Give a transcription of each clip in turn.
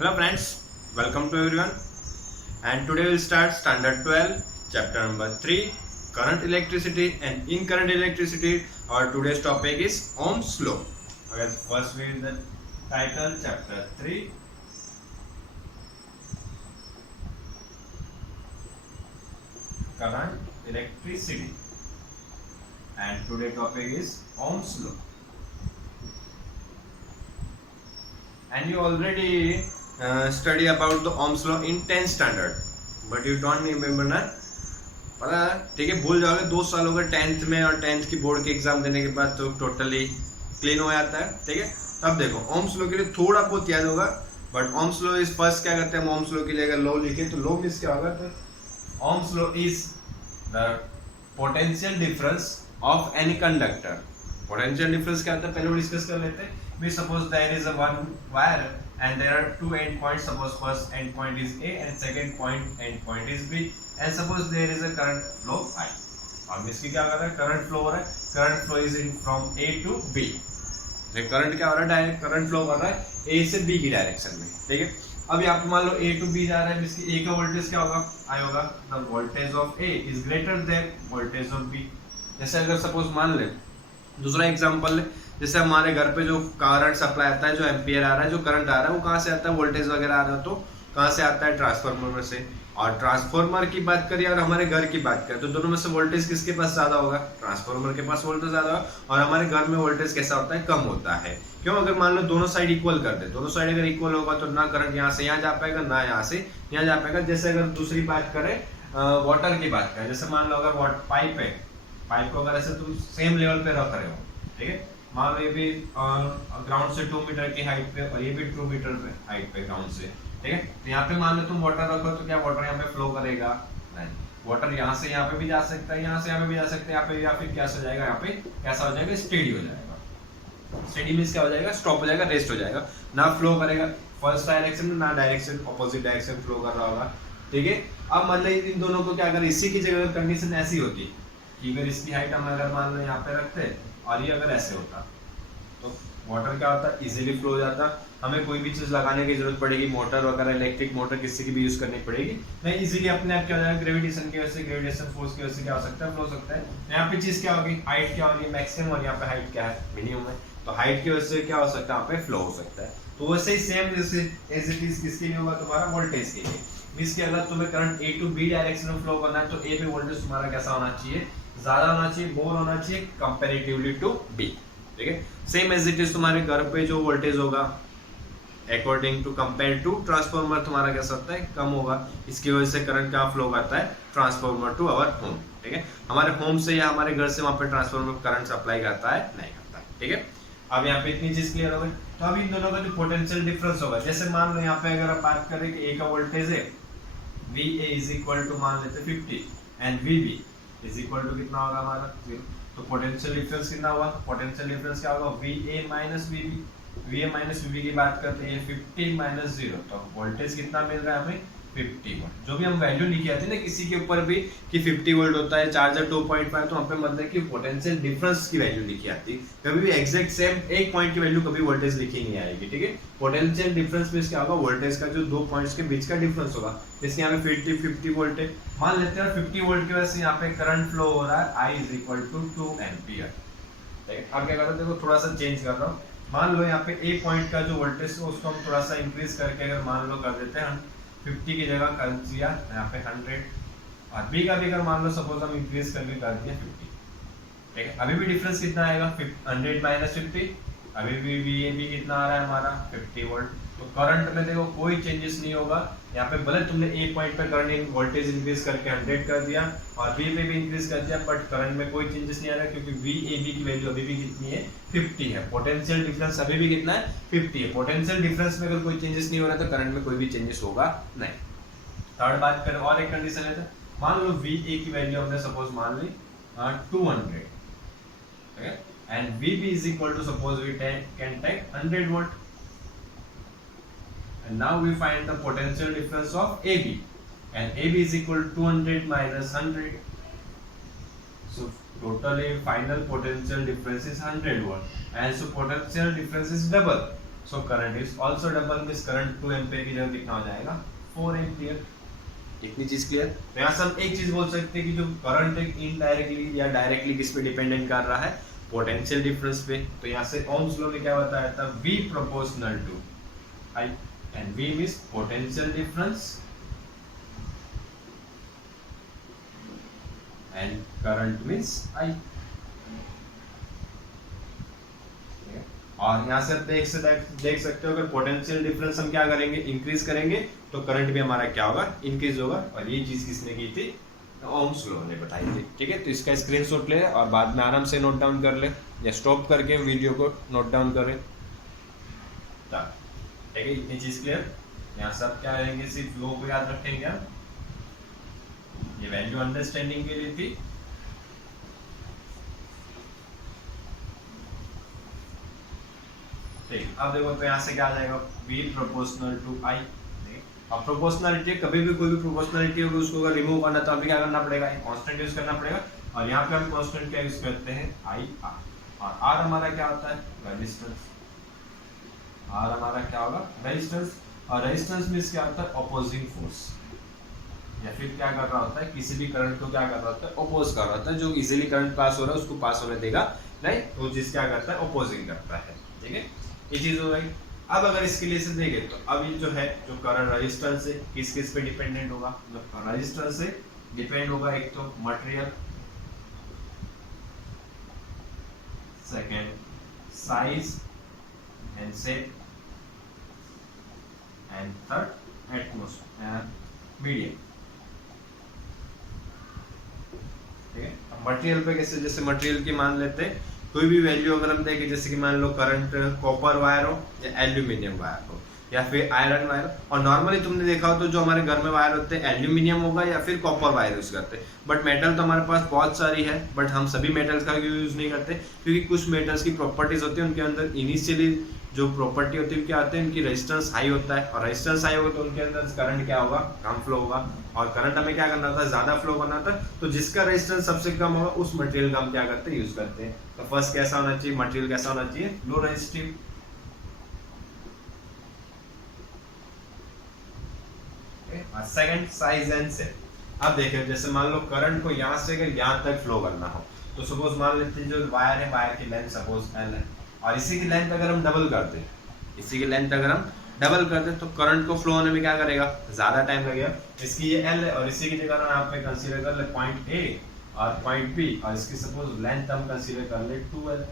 Hello friends, welcome to everyone, and today we'll start standard 12 chapter number 3 current electricity. And in current electricity our today's topic is Ohm's law. Okay, first we read the title chapter 3 current electricity, and today topic is Ohm's law. And you already study about the Ohm's law in 10th standard, but you don't remember ना, पता ठीक है, भूल जाओगे 2 साल हो गए 10th में, और 10th की बोर्ड के एग्जाम देने के बाद तो टोटली क्लीन हो जाता है. ठीक है, अब देखो ओम्स लॉ के लिए थोड़ा बहुत याद होगा, but Ohm's law is first क्या करते हैं, ओम्स लॉ के लिए अगर लॉ लिखे तो लॉ मींस क्या होगा, तो Ohm's law is the potential difference of any conductor. Potential difference क्या होता है पहले वो डिस्कस कर लेते हैं. We suppose there is a one wire and there are two end points. Suppose first end point is A and second end point is B, and suppose there is a current flow I. और इसकी क्या कर रहा है, current flow हो रहा है. Current flow is in from A to B. ये करंट क्या हो रहा है, डायरेक्ट करंट फ्लो कर रहा है A से B की डायरेक्शन में. ठीक है, अब यहाँ पे मान लो A to B जा रहा है, इसकी A का वोल्टेज क्या होगा, I होगा the voltage of A is greater than voltage of B. जैसे अगर सपोज मान ले दूसरा एग्जांपल ले, जैसे हमारे घर पे जो करंट सप्लाई आता है, जो एम्पियर आ रहा है, जो करंट आ रहा है, वो कहाँ से आता है, वोल्टेज वगैरह आ रहा है तो कहाँ से आता है, ट्रांसफार्मर से. और ट्रांसफार्मर की बात करिए और हमारे घर की बात करें तो दोनों में से वोल्टेज किसके पास ज्यादा होगा, ट्रांसफार्मर के पास वोल्टेज ज्यादा होगा. और हमारे घर में वोल्टेज कैसा होता है, कम होता है. क्यों, अगर मान लो दोनों साइड इक्वल कर दे, दोनों साइड अगर इक्वल होगा तो ना करंट यहाँ से यहाँ जा पाएगा, ना यहाँ से यहाँ जा पाएगा. जैसे अगर दूसरी बात करें वाटर की बात करें, जैसे मान लो अगर पाइप है, पाइप को अगर ऐसे तुम सेम लेवल पे रख रहे हो, ठीक है, मान लो ये भी ग्राउंड से 2 मीटर की हाइट पे और ये भी 2 मीटर पे हाइट पे ग्राउंड से. ठीक है, तो यहाँ पे मान लो तुम वाटर रखो तो क्या वाटर यहाँ पे फ्लो करेगा, नहीं. वाटर यहाँ से यहाँ पे भी जा सकता है, यहाँ से यहाँ पे भी जा सकता है, यहाँ पे, या फिर कैसा हो जाएगा, यहाँ पे कैसा हो जाएगा, स्टेडी हो जाएगा. स्टेडी मींस क्या हो जाएगा, स्टॉप हो जाएगा, रेस्ट हो जाएगा, ना फ्लो करेगा फर्स्ट डायरेक्शन में, ना डायरेक्शन अपोजिट डायरेक्शन फ्लो कर रहा होगा. ठीक है, अब मतलब इन दोनों को क्या, अगर इसी की जगह कंडीशन ऐसी होती कि अगर इसकी हाइट हम अगर मान लो यहाँ पे रखते और ये अगर ऐसे होता तो वाटर क्या होता, इजीली फ्लो हो जाता. हमें कोई भी चीज लगाने की जरूरत पड़ेगी, मोटर वगैरह, इलेक्ट्रिक मोटर किसी की भी यूज करनी पड़ेगी नहीं, इजीली अपने आप क्या हो जाएगा, ग्रेविटेशन की वजह से, ग्रेविटेशन फोर्स की वजह से क्या हो सकता है, फ्लो हो सकता है. यहाँ पे चीज क्या होगी, हाइट क्या होगी, मैक्सिमम, और यहाँ पे हाइट क्या है, मिनिमम है. तो हाइट की वजह से क्या हो सकता है, यहाँ पे फ्लो हो सकता है. तो वैसे ही सेम जैसे एज इट इज किसके लिए होगा, तुम्हारा वोल्टेज के लिए. इसके अगर तुम्हें current A to B direction में फ्लो करना है तो A पे वोल्टेज तुम्हारा कैसा होना चाहिए, ज्यादा होना चाहिए, मोर होना चाहिए कंपैरेटिवली टू B. ठीक है, सेम एज इट इज तुम्हारे घर पे जो वोल्टेज होगा according to compare to transformer तुम्हारा कैसा होता है, कम होगा. इसकी वजह से करंट का फ्लो करता है ट्रांसफार्मर टू आवर होम. ठीक है, हमारे होम से या हमारे घर से वहां पे ट्रांसफार्मर करंट सप्लाई करता है, नहीं करता. ठीक है, अब यहाँ पे इतनी चीज क्लियर हो गई. तो अब इन दोनों का जो पोटेंशियल डिफरेंस होगा, जैसे मान लो यहाँ पे अगर आप बात करें कि A का वोल्टेज है VA इज इक्वल टू मान लेते 50 and VB is equal to कितना होगा हमारा 0. तो पोटेंशियल डिफरेंस कितना हुआ, पोटेंशियल डिफरेंस क्या होगा, VA minus VB. VA minus VB की बात करते हैं 50 माइनस 0, तो वोल्टेज कितना मिल रहा है हमें, 50 वोल्ट. जो भी हम वैल्यू लिखी आती है ना किसी के ऊपर भी कि 50 वोल्ट होता है, चार्जर 2.5, तो हम पे मतलब कि पोटेंशियल डिफरेंस की वैल्यू लिखी आती है. कभी भी एग्जैक्ट सेम एक पॉइंट की वैल्यू कभी वोल्टेज लिखी नहीं आएगी. ठीक है, पोटेंशियल डिफरेंस में क्या होगा, वोल्टेज का जो 2 पॉइंट्स के बीच का डिफरेंस होगा. जैसे यहाँ पे 50 वोल्ट है, मान लेते हैं 50 वोल्ट की वजह से यहाँ पे करंट फ्लो हो रहा है I is equal to 2 ampere. ठीक है, अब क्या कर रहे हो, देखो थोड़ा सा चेंज कर रहा हूँ. मान लो यहाँ पे A पॉइंट का जो वोल्टेज है उसको हम थोड़ा सा इंक्रीज करके अगर मान लो कर देते हैं 50 की जगह कर दिया यहाँ पे 100, और B का भी अगर मान लो सपोज हम इंक्रीज करके कर दिया 50. ठीक है, अभी भी डिफरेंस कितना आएगा, 100 माइनस 50, अभी भी VAB कितना आ रहा है हमारा 50 वोल्ट. तो करंट में देखो कोई चेंजेस नहीं होगा. यहाँ पे भले तुमने A पॉइंट पे करंट वोल्टेज इंक्रीज करके 100 कर दिया और B पे भी इंक्रीज कर दिया, बट करंट में कोई चेंजेस नहीं आ रहा क्योंकि VAB की वैल्यू अभी भी कितनी है, 50 है. पोटेंशियल डिफरेंस अभी भी कितना है, 50 है. पोटेंशियल डिफरेंस में अगर कोई चेंजेस नहीं हो रहा तो करंट में कोई भी चेंजेस होगा नहीं. थर्ड बात करें और एक कंडीशन लेते हैं, मान लो VA की वैल्यू हमने सपोज मान ली 200, okay? And VB is equal to, suppose we can take 100 volt. And now we find the potential difference of AB, and AB is equal to 200 minus 100. So totally final potential difference is 100 volt, and so potential difference is double. So current is also double, means current 2 ampere की जगह कितना हो जाएगा 4 ampere. इतनी चीज clear. तो यहाँ से हम एक चीज बोल सकते हैं कि जो करंट है इनडायरेक्टली या डायरेक्टली किस पे डिपेंडेंट कर रहा है, पोटेंशियल डिफरेंस पे। तो यहाँ से ओम्स लॉ ने क्या बताया था, V proportional to I, and V means potential difference and current means I। और यहाँ से देख सकते हो कि पोटेंशियल डिफरेंस हम क्या करेंगे, इंक्रीज करेंगे तो करंट भी हमारा क्या होगा, इंक्रीज होगा। और ये चीज किसने की थी, ओम्स लॉ ने बताई थी। ठीक है, तो इसका स्क्रीनशॉट ले और बाद में आराम से नोट डाउन कर ले, या स्टॉप करके वीडियो को नोट डाउन करें। ठीक है, इतनी चीज क्लियर। यहाँ सब क्या रहेंगे, सिर्फ लॉ को याद रखेंगे हम, ये वैल्यू अंडरस्टैंडिंग के लिए थी। ठीक, अब देखो तो यहाँ से क्या आ जाएगा, V प्रोपोर्शनल टू I। अब प्रोपोर्शनलिटी, कभी भी कोई भी प्रोपोर्शनलिटी होगी उसको अगर रिमूव करना तो अभी क्या करना पड़ेगा, कांस्टेंट यूज करना पड़ेगा। और यहाँ पे हम कांस्टेंट क्या यूज करते हैं, IR। और R हमारा क्या होता है, रेजिस्टेंस। R हमारा क्या होगा, रेजिस्टेंस। और रेजिस्टेंस मींस क्या होता है, अपोजिंग फोर्स, या फिर क्या कर रहा होता है, किसी भी करंट को क्या कर रहा होता है, अपोज कर रहा होता है। जो इजीली करंट पास हो रहा है उसको पास होने देगा नहीं, तो जिस क्या करता है, अपोजिंग करता है। ठीक है, ये चीज हो गई। अब अगर इसके लिए से देखें तो अब ये जो है, जो करंट रेजिस्टेंस है किस किस पे डिपेंडेंट होगा, जो रेजिस्टेंस से डिपेंड होगा एक तो material, second size and shape, and third atmosphere medium. ठीक है, मटेरियल पे कैसे, जैसे मटेरियल की मान लेते हैं कोई भी वैल्यू अगर हम देखें, जैसे कि मान लो करंट कॉपर वायर हो या एल्यूमिनियम वायर हो या फिर आयरन वायर हो। और नॉर्मली तुमने देखा हो तो जो हमारे घर में वायर होते हैं एल्यूमिनियम होगा या फिर कॉपर वायर यूज करते हैं। बट मेटल तो हमारे पास बहुत सारी है, बट हम सभी मेटल्स का यूज नहीं करते, क्योंकि कुछ मेटल्स की प्रॉपर्टीज होती है, उनके अंदर इनिशियली जो प्रॉपर्टी होती है क्या आते हैं, उनकी रेजिस्टेंस हाई होता है। और रेजिस्टेंस हाई होगा तो उनके अंदर करंट क्या होगा, कम फ्लो होगा। और करंट हमें क्या करना था, ज्यादा फ्लो करना था। तो जिसका रेजिस्टेंस सबसे कम होगा उस मटेरियल का हम क्या करते हैं, यूज करते हैं। तो फर्स्ट कैसा होना चाहिए, मटेरियल कैसा होना चाहिए, low resistive. Second size and shape. अब देखिए, जैसे मान लो करंट को यहाँ से अगर यहाँ तक फ्लो करना हो, तो सपोज मान लेते हैं जो वायर है, वायर की लेंथ सपोज L है, और इसी की लेंथ अगर हम डबल कर दें, इसी की लेंथ अगर हम डबल कर दें तो करंट को फ्लो होने में क्या करेगा, ज्यादा टाइम लगेगा। इसकी ये L है और इसी की जगह हम यहाँ पे कंसीडर कर ले पॉइंट A और पॉइंट B, और इसकी सपोज लेंथ हम कंसीडर कर ले 2L,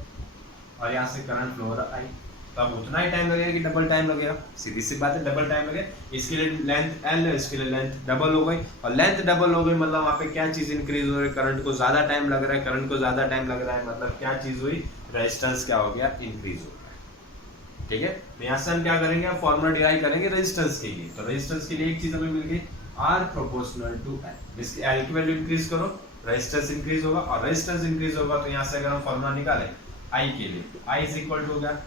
और यहाँ से करंट फ्लो हो रहा है। तो अब उतना ही टाइम लगेगा कि डबल टाइम लगेगा, सीधी सी बात है, डबल टाइम लगेगा। इसके लिए लेंथ L है, इसके लिए लेंथ डबल हो गई, और लेंथ डबल हो गई मतलब वहाँ पे क्या चीज इंक्रीज हो रही है, करंट को ज्यादा टाइम लग रहा है। करंट को ज्यादा टाइम लग रहा है मतलब क्या चीज हुई, रेजिस्टेंस क्या हो गया, इंक्रीज हो गया। ठीक है, तो यहाँ से हम क्या करेंगे, हम फॉर्मूला डिराइव करेंगे रेजिस्टेंस के लिए। तो रेजिस्टेंस के लिए एक चीज हमें मिल गई, R प्रोपोर्शनल टू L। इसकी L की वैल्यू इंक्रीज करो, रेजिस्टेंस इंक्रीज होगा, और रेजिस्टेंस इंक्रीज होगा तो यहाँ से अगर हम फॉर्मूला निकालें I के लिए, I इज इक्वल टू हो गया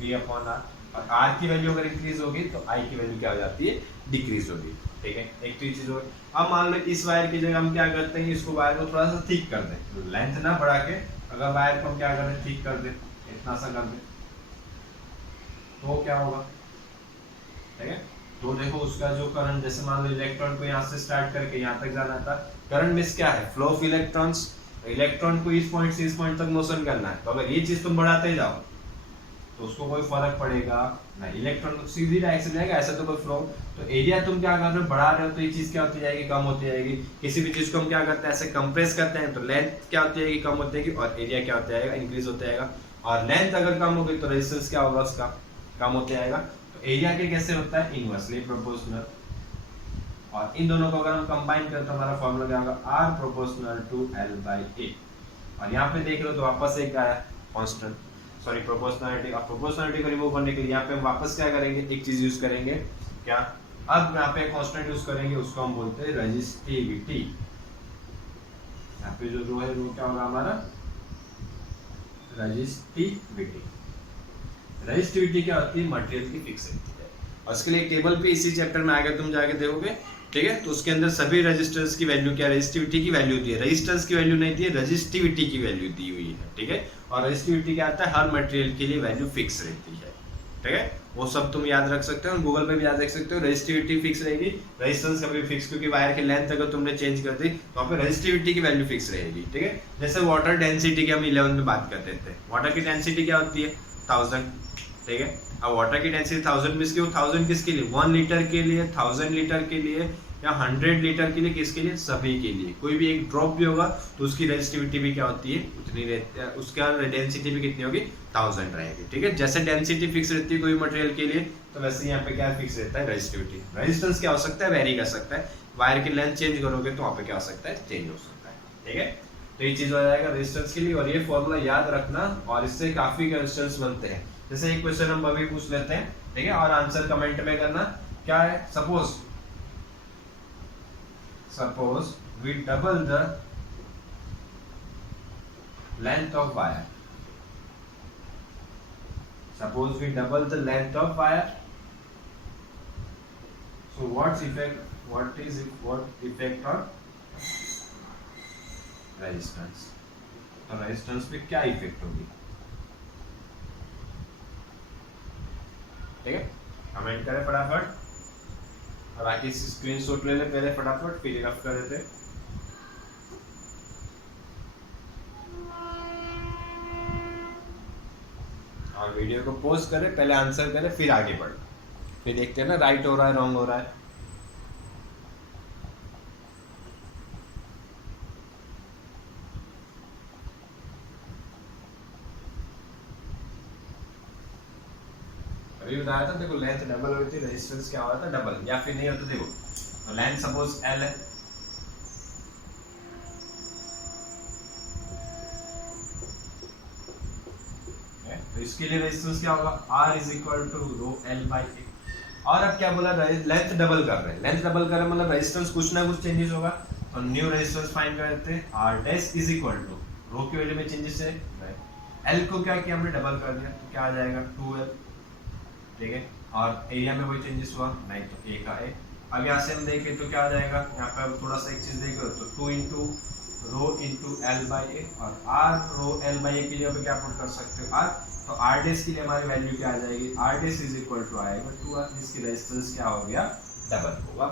V अपॉन R। और R की वैल्यू अगर इंक्रीज होगी तो I की वैल्यू क्या हो जाती है, डिक्रीज होगी। ठीक है, एक तो ये चीज होगी। अब मान लो इस वायर की जगह हम क्या करते हैं, इसको वायर को थोड़ा सा थिक कर दें, लेंथ ना बढ़ा के, अगर वायर को हम क्या करें, थिक कर दें, इतना सा कर दें, तो क्या होगा। ठीक है, तो देखो उसका जो करंट, जैसे मान लो इलेक्ट्रॉन को यहाँ से स्टार्ट करके यहाँ तक जाना था, करंट मींस क्या है, फ्लो ऑफ इलेक्ट्रॉन्स। इलेक्ट्रॉन को इस पॉइंट से इस पॉइंट तक मोशन करना है, तो अगर ये चीज तुम बढ़ाते जाओ तो उसको कोई फर्क पड़ेगा नहीं, इलेक्ट्रॉन को सीधी डायरेक्शन जाएगा, ऐसा तो कोई फ्लो। तो एरिया तुम क्या कर रहे हो, बढ़ा रहे हो, तो ये चीज क्या होती जाएगी, कम होती जाएगी। किसी भी चीज को हम क्या करते हैं, ऐसे कंप्रेस करते हैं तो लेंथ क्या होती जाएगी, कम होती जाएगी, और एरिया क्या होता जाएगा, इंक्रीज होता जाएगा। और लेंथ अगर कम होगी तो रेजिस्टेंस क्या होगा, उसका कम होता जाएगा। तो एरिया के कैसे होता है, इनवर्सली प्रोपोर्शनल। और इन दोनों को अगर हम कंबाइन करें तो हमारा फॉर्मूला क्या होगा, R proportional to L by A। और यहाँ पे देख लो तो वापस एक आया कांस्टेंट, सॉरी प्रोपोर्शनलिटी। और प्रोपोर्शनलिटी को रिमूव करने के लिए यहाँ पे हम वापस क्या करेंगे, एक चीज यूज करेंगे क्या, अब यहाँ पे कांस्टेंट यूज करेंगे, उसको हम बोलते हैं रेजिस्टिविटी। यहाँ पे जो रो है वो क्या होगा हमारा, रेजिस्टिविटी। रेजिस्टिविटी क्या होती है, मटेरियल की फिक्सिटी है। और उसके लिए एक टेबल पे इसी चैप्टर में आगे तुम जाके देखोगे, ठीक है, तो उसके अंदर सभी रेजिस्टेंस की वैल्यू क्या, रेजिस्टिविटी की वैल्यू दी है, रेजिस्टेंस की वैल्यू नहीं दी है, रेजिस्टिविटी की वैल्यू दी हुई है। ठीक है, और रेजिस्टिविटी क्या आता है, हर मटेरियल के लिए वैल्यू फिक्स रहती है। ठीक है, वो सब तुम याद रख सकते हो, गूगल पे भी याद रख सकते हो। रेजिस्टिविटी फिक्स रहेगी, रेजिस्टेंस कभी फिक्स, क्योंकि वायर की लेंथ अगर तुमने चेंज कर दी तो वहाँ पे रेजिस्टिविटी की वैल्यू फिक्स रहेगी, ठीक है। जैसे वाटर डेंसिटी की हम 11 में बात करते थे, वाटर की डेंसिटी क्या होती है 1000, ठीक है। अब वाटर की डेंसिटी 1000 मींस कि वो 1000 किसके लिए, 1 लीटर के लिए, 1000 लीटर के लिए, या 100 लीटर के लिए, किसके लिए, सभी के लिए। कोई भी एक ड्रॉप भी होगा तो उसकी रेजिस्टिविटी भी क्या होती है, उतनी रहती है, उसका डेंसिटी भी कितनी होगी 1000 रहेगी, ठीक है। जैसे डेंसिटी फिक्स रहती है कोई मटेरियल के लिए, तो वैसे यहाँ पे क्या फिक्स रहता है, रेजिस्टिविटी। रेजिस्टेंस क्या हो सकता है, वेरी कर सकता है, वायर की लेंथ चेंज करोगे तो वहाँ पे क्या हो सकता है, चेंज हो सकता है, ठीक है। तो ये चीज हो जाएगा रेजिस्टेंस के लिए, और ये फॉर्मूला याद रखना, और इससे काफी क्वेश्चंस बनते हैं। जैसे एक क्वेश्चन हम अभी पूछ लेते हैं, ठीक है, और आंसर कमेंट में करना। क्या है, suppose we double the length of wire. Suppose we double the length of wire. So what effect on resistance? तो रेजिस्टेंस पे क्या इफेक्ट होगी, ठीक है। कमेंट करें फटाफट, और बाकी स्क्रीनशॉट ले ले पहले फटाफट, फिर रफ कर देते। और वीडियो को पॉज करें, पहले आंसर करें, फिर आगे बढ़, फिर देखते हैं ना राइट हो रहा है रॉन्ग हो रहा है। अभी बताया था देखो, लेंथ डबल हुई थी, रेजिस्टेंस क्या हुआ था डबल, या फिर नहीं होता देखो, तो लेंथ सपोज एल है, तो इसके लिए रेजिस्टेंस क्या होगा, R is equal to rho L by A. और अब क्या बोला, लेंथ डबल कर रहे हैं, लेंथ डबल कर रहे हैं मतलब रेजिस्टेंस कुछ ना कुछ चेंजेस होगा, तो न्यू रेजिस्टेंस फाइंड करते हैं, R dash is equal to rho की वैल्यू में चेंजेस है, एल को क्या किया हमने डबल कर दिया, तो क्या आ जाएगा 2L, ठीक है। और एरिया में कोई चेंजेस हुआ नहीं, तो ए का ए। अब यहाँ से हम देखें तो क्या आ जाएगा, यहाँ पे अब थोड़ा सा एक चीज देखो, तो 2 into rho into L by A, और R rho L by A के लिए अब क्या पुट कर सकते हो आर, तो आर डेस के लिए हमारी वैल्यू क्या आ जाएगी, R dash is equal to आएगा 2R, जिसकी रेजिस्टेंस क्या हो गया, डबल होगा,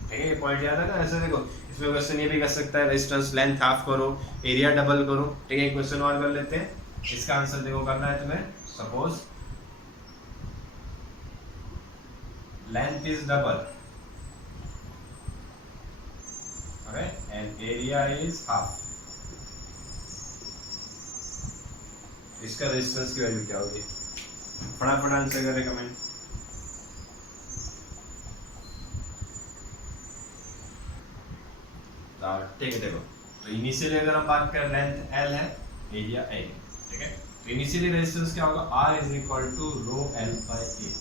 ठीक है। ये पॉइंट याद है ना। ऐसे देखो इसमें क्वेश्चन ये भी कर सकता है, रेजिस्टेंस लेंथ हाफ करो, एरिया डबल करो, ठीक है। क्वेश्चन और कर लेते हैं, इसका आंसर देखो करना है तुम्हें, suppose length is double, okay, and area is half, इसका रेजिस्टेंस की वैल्यू क्या होगी, फटाफट आंसर करें कमेंट। ठीक है, देखो तो इनिशियली अगर हम बात करें लेंथ L है, एरिया A, ठीक है। तो इनिशियली रेजिस्टेंस क्या होगा, R is equal to rho L by A।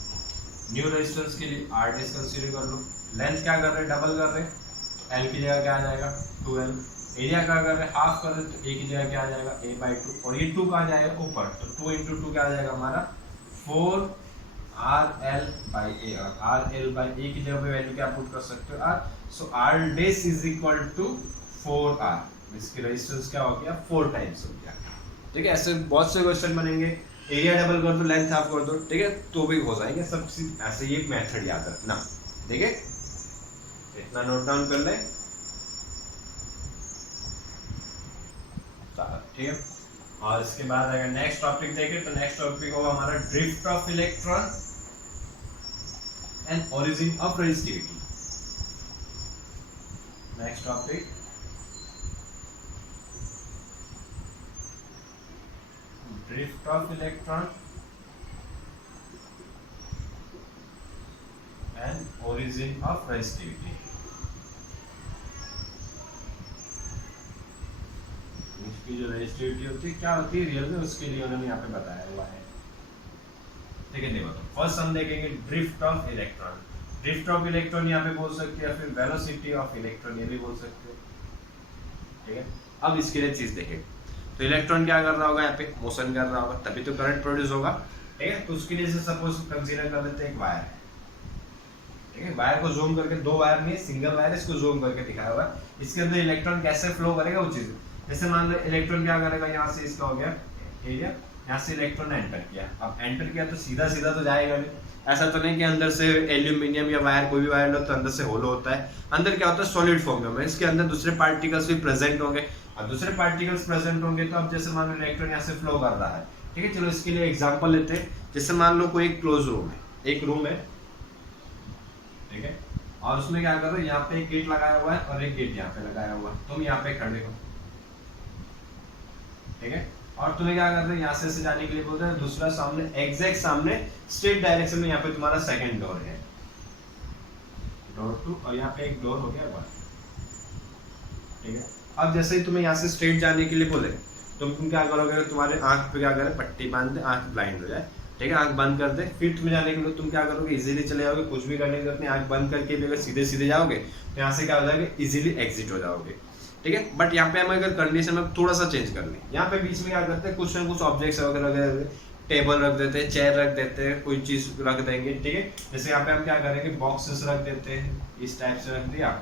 New resistance के लिए R डेस कंसीडर कर लो, लेंथ क्या कर रहे हैं, डबल कर रहे हैं, तो L की जगह क्या आ जाएगा 2L, एरिया क्या कर रहे हैं, हाफ कर रहे हैं, तो A की जगह क्या आ जाएगा A बाई 2, और ये 2 कहाँ जाएगा ऊपर, तो 2 इंटू 2 क्या आ जाएगा हमारा 4RL बाई A, और RL बाई A की जगह पे वैल्यू क्या पुट कर सकते हो R, so R dash is equal to 4R, इसकी रेजिस्टेंस क्या हो गया 4 टाइम्स हो गया, ठीक है। ऐसे बहुत से क्वेश्चन बनेंगे, एरिया डबल कर दो, लेंथ हाफ कर दो, ठीक है, तो भी हो जाएंगे सब। ऐसे ये मेथड याद रखना, ठीक है, इतना नोट डाउन कर ले, ठीक है। और इसके बाद अगर नेक्स्ट टॉपिक देखें तो नेक्स्ट टॉपिक होगा हमारा drift of electron and origin of resistivity. Next topic drift of electron and origin of resistivity। इसकी जो रेजिस्टिविटी होती है क्या होती है रियल में, उसके लिए उन्होंने यहाँ पे बताया हुआ है, ठीक है। देखो तो फर्स्ट हम देखेंगे drift of electron. Drift of electron यहाँ पे बोल सकते हैं, फिर वेलोसिटी ऑफ इलेक्ट्रॉन ये भी बोल सकते हो, ठीक है। अब इसके लिए चीज देखें, तो इलेक्ट्रॉन क्या कर रहा होगा, यहाँ पे मोशन कर रहा होगा, तभी तो करंट प्रोड्यूस होगा, ठीक है। तो उसके लिए सपोज कंसीडर कर लेते हैं एक वायर है, ठीक है। वायर को जूम करके, 2 वायर में सिंगल वायर, इसको जूम करके दिखाया हुआ है, इसके अंदर इलेक्ट्रॉन कैसे फ्लो करेगा वो चीज। जैसे मान लो इलेक्ट्रॉन क्या करेगा, यहाँ से इसका हो गया एरिया, यहाँ से इलेक्ट्रॉन ने एंटर किया, अब एंटर किया तो सीधा सीधा तो जाएगा नहीं, ऐसा तो नहीं कि अंदर से एल्यूमिनियम या वायर कोई भी वायर लो तो अंदर से होलो होता है, अंदर क्या होता है सॉलिड फॉर्म में, इसके अंदर दूसरे पार्टिकल्स भी प्रेजेंट होंगे, अब दूसरे पार्टिकल्स प्रेजेंट होंगे तो अब जैसे मान लो इलेक्ट्रॉन यहाँ से फ्लो कर रहा है, ठीक है। चलो इसके लिए एग्जांपल लेते हैं, जैसे मान लो कोई एक क्लोज रूम है, एक रूम है, ठीक है, और उसमें क्या करो यहाँ पे एक गेट लगाया हुआ है और एक गेट यहाँ पे लगाया हुआ है, तुम यहाँ पे खड़े हो, ठीक है, और तुम्हें क्या करना है यहाँ से जाने के लिए बोलते हैं दूसरा सामने एग्जैक्ट सामने स्ट्रेट डायरेक्शन में, यहाँ पे तुम्हारा सेकंड डोर है, डोर 2, और यहाँ पे एक डोर हो गया 1, ठीक है। अब जैसे ही तुम्हें यहाँ से स्ट्रेट जाने के लिए बोले तुम क्या करोगे, तुम्हारे आंख पे क्या करे पट्टी बांध दे, आंख ब्लाइंड हो जाए, ठीक है, आंख बंद कर दे, फिर तुम्हें जाने के लिए तुम क्या करोगे इजीली चले जाओगे, कुछ भी करने की जरूरत नहीं, आंख बंद करके भी अगर सीधे सीधे जाओगे तो यहाँ से क्या हो जाएगा इजीली एग्जिट हो जाओगे, ठीक है। बट यहाँ पे हम अगर कंडीशन में थोड़ा सा चेंज कर लें, यहाँ पे बीच में क्या करते हैं कुछ ना कुछ ऑब्जेक्ट्स वगैरह वगैरह, टेबल रख देते हैं, चेयर रख देते हैं, कोई चीज रख देंगे, ठीक है। जैसे यहाँ पे हम क्या करेंगे बॉक्सेस रख देते हैं, इस टाइप से रख दिया।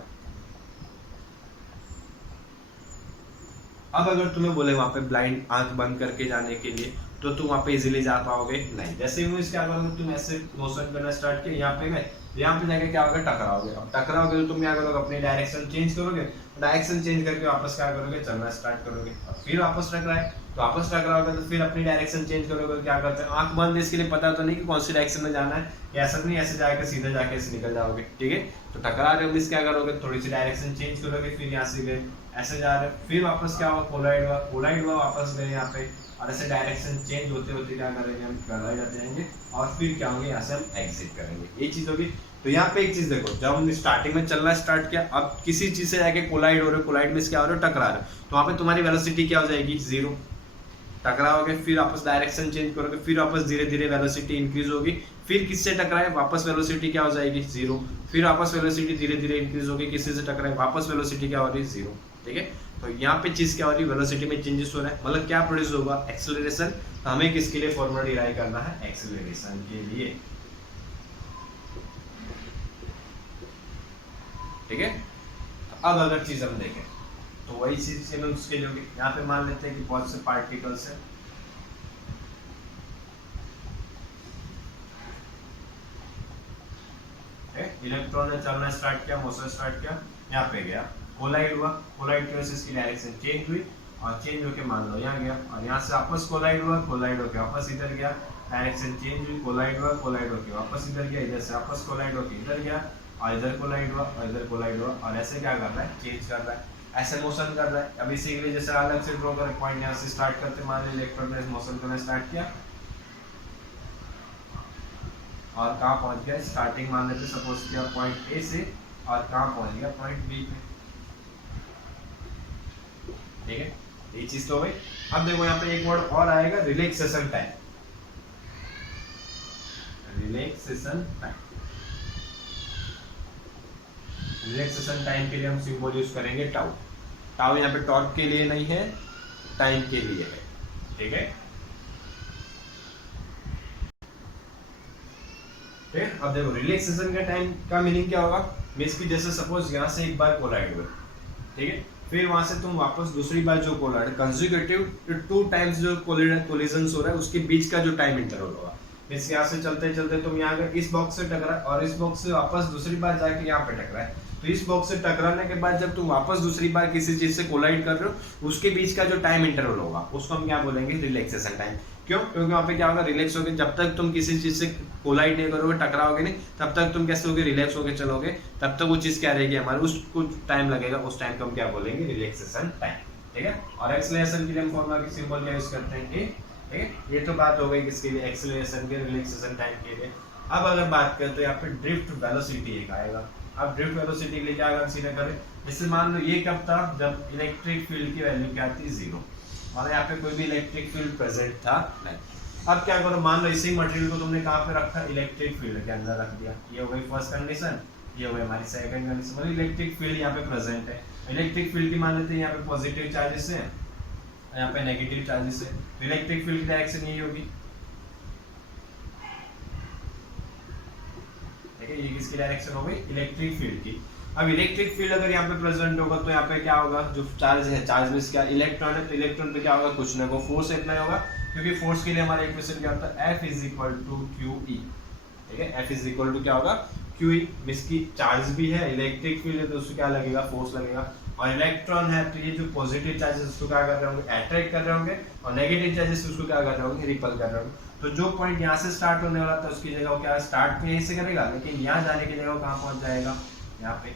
अब अगर तुम्हें बोले वहां पे ब्लाइंड आंख बंद करके जाने के लिए तो तुम वहां पे इजीली जा पाओगे नहीं, जैसे ही क्या करोगे तुम ऐसे मोशन करना स्टार्ट किया, यहाँ पे गए, यहाँ पे जाके क्या होगा टकराओगे, अब टकराओगे तो तुम क्या करोगे अपनी डायरेक्शन चेंज करोगे, डायरेक्शन चेंज करके वापस क्या करोगे चलना स्टार्ट करोगे, और फिर वापस टकराए तो वापस टकराओगे तो फिर अपनी डायरेक्शन चेंज करोगे, क्या करते हैं आंख बंद, इसके लिए पता तो नहीं कि कौन सी डायरेक्शन में जाना है, ऐसा नहीं ऐसे जाकर सीधे जाके ऐसे निकल जाओगे, ठीक है। तो टकरा रहे हो मिस क्या करोगे थोड़ी सी डायरेक्शन चेंज करोगे, फिर यहाँ से गए ऐसे जा रहे हो, फिर वापस क्या हुआ कोलाइड हुआ वापस गए यहाँ पे, और ऐसे डायरेक्शन चेंज होते होते क्या करेंगे हम कोलाइड जाते जाएंगे, और फिर क्या होंगे यहाँ से हम एग्जिट करेंगे, ये चीज होगी। तो यहाँ पे एक चीज देखो, जब हमने स्टार्टिंग में चलना स्टार्ट किया, अब किसी चीज से जाके कोलाइड हो रहे हो, कोलाइड में क्या हो रहे हो टकरा रहे हो, तो वहाँ पे तुम्हारी वेलोसिटी क्या हो जाएगी 0, टकराओगे फिर वापस डायरेक्शन चेंज करोगे, फिर वापस धीरे धीरे वेलोसिटी इंक्रीज होगी, फिर किससे टकराए वापस वेलोसिटी क्या हो जाएगी 0, फिर वापस वेलोसिटी धीरे धीरे इंक्रीज होगी, किसी से टकराए वापस वेलोसिटी क्या हो रही है 0, ठीक है। तो यहाँ पे चीज क्या हो रही है वेलोसिटी में चेंजेस हो रहा है, मतलब क्या प्रोड्यूस होगा एक्सेलरेशन, तो हमें किसके लिए फॉर्मूला डिराइव करना है एक्सेलरेशन के लिए, ठीक है। अब अगर चीज हम देखें तो वही चीज से हम उसके लिए यहाँ पे मान लेते हैं कि बहुत से पार्टिकल्स है, इलेक्ट्रॉन ने चलना स्टार्ट किया, मोशन स्टार्ट किया, यहाँ पे गया कोलाइड हुआ, कोलाइड की वजह से इसकी डायरेक्शन चेंज हुई, और चेंज होके मान लो यहाँ गया, और यहाँ से वापस कोलाइड हुआ, कोलाइड होके वापस इधर गया, डायरेक्शन चेंज हुई, कोलाइड हुआ, कोलाइड होके वापस इधर गया, इधर से वापस कोलाइड होके इधर गया, और इधर कोलाइड हुआ और इधर कोलाइड हुआ, और ऐसे क्या कर रहा है चेंज कर रहा है, ऐसे मोशन कर रहा है। अब इसी के लिए जैसे अलग से ड्रॉ कर पॉइंट यहाँ से स्टार्ट करते, मान लो इलेक्ट्रॉन ने मोशन करना स्टार्ट किया और कहाँ पहुंच गया, स्टार्टिंग मान लेते सपोज किया पॉइंट ए से, और कहाँ पहुंच गया पॉइंट बी पे, ठीक है, ये चीज तो हो गई। अब देखो यहाँ पे एक वर्ड और आएगा relaxation time, relaxation time, relaxation time के लिए हम सिंबल यूज करेंगे टाउ, टाउ यहाँ पे टॉर्क के लिए नहीं है टाइम के लिए है, ठीक है। ठीक है, अब देखो रिलैक्सेशन का टाइम का मीनिंग क्या होगा, मींस की जैसे सपोज यहाँ से एक बार कोलाइड हुए, ठीक है, फिर वहां से तुम वापस दूसरी बार जो कोलाइड कंसेक्यूटिव 2 टाइम्स जो कोलिजन हो रहा है उसके बीच का जो टाइम इंटरवल होगा, मींस यहाँ से चलते चलते तुम यहाँ अगर इस बॉक्स से टकरा और इस बॉक्स से वापस दूसरी बार जाके यहाँ पे टकराए, तो इस बॉक्स से टकराने के बाद जब तुम वापस दूसरी बार किसी चीज से कोलाइड कर रहे हो उसके बीच का जो टाइम इंटरवल होगा उसको हम क्या बोलेंगे रिलैक्सेशन टाइम। क्यों? क्योंकि वहाँ पे क्या होगा रिलैक्स होगे, जब तक तुम किसी चीज से कोलाइड नहीं करोगे टकराओगे नहीं तब तक तुम कैसे होगे रिलैक्स होके चलोगे, तब तक वो चीज क्या रहेगी हमारे उसको टाइम लगेगा, उस टाइम को हम क्या बोलेंगे रिलैक्सेशन टाइम, ठीक है। और एक्सेलरेशन के लिए हम फॉर्मूला की सिंबल क्या यूज करते हैं ए, ठीक है। ये तो बात हो गई किसके लिए एक्सेलरेशन के, रिलैक्सेशन टाइम के लिए। अब अगर बात करें तो यहाँ पे ड्रिफ्ट वेलोसिटी एक आएगा। अब ड्रिफ्ट वेलोसिटी के लिए क्या कंसीडर करें, जैसे मान लो ये कब था जब इलेक्ट्रिक फील्ड की वैल्यू क्या थी 0 और यहाँ पे कोई भी इलेक्ट्रिक फील्ड प्रेजेंट था नहीं। अब क्या करो, मान लो इसी मटेरियल को तुमने कहाँ पे रखा इलेक्ट्रिक फील्ड के अंदर रख दिया, ये हो गई फर्स्ट कंडीशन, ये हो गई हमारी सेकंड कंडीशन, मतलब इलेक्ट्रिक फील्ड यहाँ पे प्रेजेंट है। इलेक्ट्रिक फील्ड की मान लेते हैं यहाँ पे पॉजिटिव चार्जेस है, यहाँ पे नेगेटिव चार्जेस है, तो इलेक्ट्रिक फील्ड की डायरेक्शन यही होगी, ठीक है। ये किसकी डायरेक्शन हो गई इलेक्ट्रिक फील्ड की। अब इलेक्ट्रिक फील्ड अगर यहाँ पे प्रेजेंट होगा तो यहाँ पे क्या होगा, जो चार्ज है चार्ज में क्या इलेक्ट्रॉन है तो इलेक्ट्रॉन पे क्या होगा कुछ ना कुछ फोर्स अप्लाई होगा, क्योंकि फोर्स के लिए हमारा इक्वेशन क्या होता है, F is equal to Q E. ठीक है, F इज इक्वल टू क्या होगा, क्यू ई। इसकी चार्ज भी है, इलेक्ट्रिक फील्ड है तो उसको क्या लगेगा, फोर्स लगेगा। और इलेक्ट्रॉन है तो ये जो पॉजिटिव चार्जेस उसको क्या कर रहे होंगे, अट्रैक्ट कर रहे होंगे, और नेगेटिव चार्जेस उसको क्या कर रहे होंगे, रिपल कर रहे होंगे। तो जो पॉइंट यहाँ से स्टार्ट होने वाला था उसकी जगह वो क्या स्टार्ट में यहीं से करेगा, लेकिन यहाँ जाने की जगह कहाँ पहुंच जाएगा, यहाँ पे।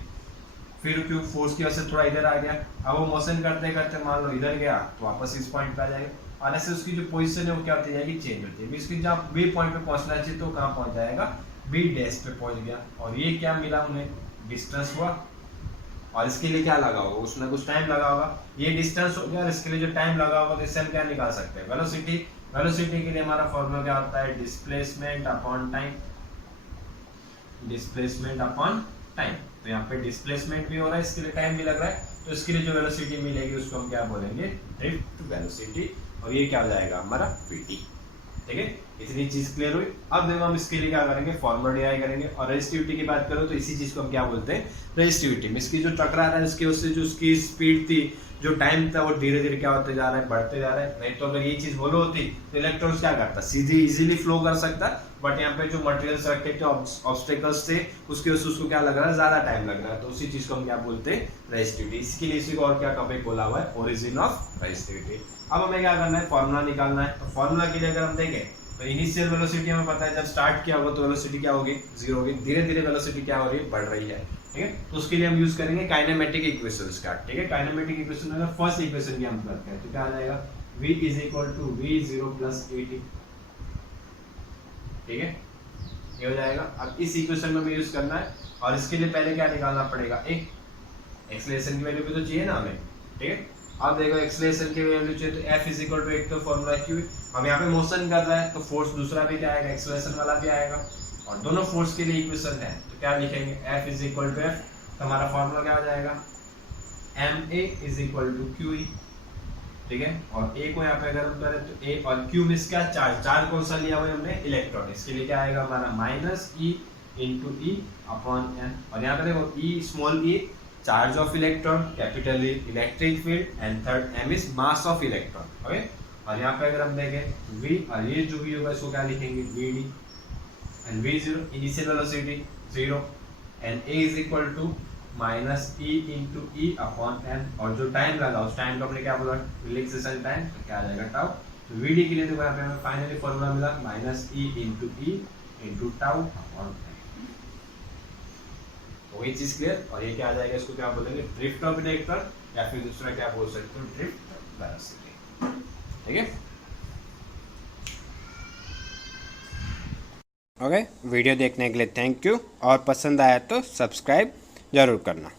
फिर क्यों फोर्स की वजह से थोड़ा इधर आ गया, अब वो मोशन करते करते मान लो इधर गया तो वापस इस पॉइंट पे आ जाएगा, और ऐसे उसकी जो पोजीशन है वो क्या होती जाएगी, चेंज होती है। इसकी जहाँ बी पॉइंट पे पहुंचना चाहिए तो कहाँ पहुंच जाएगा, बी डैश पे पहुंच गया। और ये क्या मिला उन्हें, डिस्टेंस हुआ, और इसके लिए क्या लगा होगा, उसमें कुछ टाइम लगा होगा। ये डिस्टेंस हो गया और इसके लिए जो टाइम लगा होगा तो इससे हम क्या निकाल सकते हैं, वेलोसिटी। वेलोसिटी के लिए हमारा फॉर्मूला क्या होता है, displacement upon time, displacement upon time. तो यहाँ पे डिस्प्लेसमेंट भी हो रहा है, इसके लिए टाइम भी लग रहा है, तो इसके लिए जो वेलोसिटी मिलेगी उसको हम क्या बोलेंगे, ड्रिफ्ट वेलोसिटी। और ये क्या हो जाएगा हमारा vt। ठीक है, इतनी चीज क्लियर हुई। अब देखो हम इसके लिए क्या करेंगे, फॉर्मूला डिराइव करेंगे। और रेजिस्टिविटी की बात करो तो इसी चीज को हम क्या बोलते हैं, रेजिस्टिविटी। में इसकी जो टकरा रहा है उसकी उससे जो उसकी स्पीड थी, जो टाइम था, वो धीरे धीरे क्या होते जा रहा है, बढ़ते जा रहा है। नहीं तो अगर ये चीज होलो होती तो इलेक्ट्रॉन्स क्या करता, सीधी इजीली फ्लो कर सकता, बट यहाँ पे जो मटेरियल्स रखे थे, ऑब्स्टेकल्स थे, उसके वजह से उसको क्या लग रहा है, ज्यादा टाइम लग रहा है। तो उसी चीज को हम क्या बोलते हैं, रेजिस्टिविटी। इसके लिए इसी को और क्या टॉपिक बोला हुआ है, ओरिजिन ऑफ रेजिस्टिविटी। अब हमें क्या करना है, फॉर्मूला निकालना है। तो फॉर्मूला के लिए अगर हम देखें तो इनिशियल वेलोसिटी हमें पता है, जब स्टार्ट किया होगा तो वेलोसिटी क्या होगी, जीरो होगी। धीरे धीरे वेलोसिटी क्या हो रही है, बढ़ रही है। ठीक है, तो उसके लिए हम यूज करेंगे काइनेमेटिक इक्वेशंस का। ठीक है, काइनेमेटिक इक्वेशन में फर्स्ट इक्वेशन की हम करते हैं तो क्या आ जाएगा, v is equal to v0 plus at। ठीक है, ये हो जाएगा। अब इस इक्वेशन में हमें यूज करना है, और इसके लिए पहले क्या निकालना पड़ेगा, एक एक्सेलरेशन की वैल्यू भी तो चाहिए ना हमें। ठीक है, अब देखो एक्सेलरेशन की वैल्यू चाहिए तो f इज इक्वल टू, एक तो फॉर्मूला q। अब यहाँ पे मोशन कर रहा है तो फोर्स दूसरा भी क्या आएगा, एक्सेलरेशन वाला भी आएगा, और दोनों फोर्स के लिए इक्वेशन है तो क्या लिखेंगे, f is equal to f। तो हमारा फॉर्मूला क्या हो जाएगा, ma is equal to qe। ठीक है, और a को यहाँ पे अगर हम करें तो a, और q में क्या चार्ज, चार्ज कौन सा लिया हुआ है हमने, इलेक्ट्रॉन। इसके लिए क्या आएगा हमारा minus e into E upon n। और यहाँ पे देखो e small e charge of electron, capital E electric field, and third m is mass of electron. Okay, और यहाँ पे अगर हम देखें v, और ये जो v होगा इसको क्या लिखेंगे, vd, and v0 initial velocity 0, and a is equal to minus e into E upon n। और जो टाइम लगा उस टाइम को हमने क्या बोला, रिलैक्सेशन टाइम, तो क्या आ जाएगा टाउ। तो vd के लिए तो यहाँ पे हमें फाइनली फॉर्मूला मिला minus e into E into tau upon n। वही चीज क्लियर। और ये क्या आ जाएगा, इसको क्या बोलेंगे, ड्रिफ्ट ऑफ इलेक्ट्रॉन, या फिर दूसरा क्या बोल सकते हो, ड्रिफ्ट वेलोसिटी। ठीक है, ओके। वीडियो देखने के लिए थैंक यू, और पसंद आया तो सब्सक्राइब जरूर करना।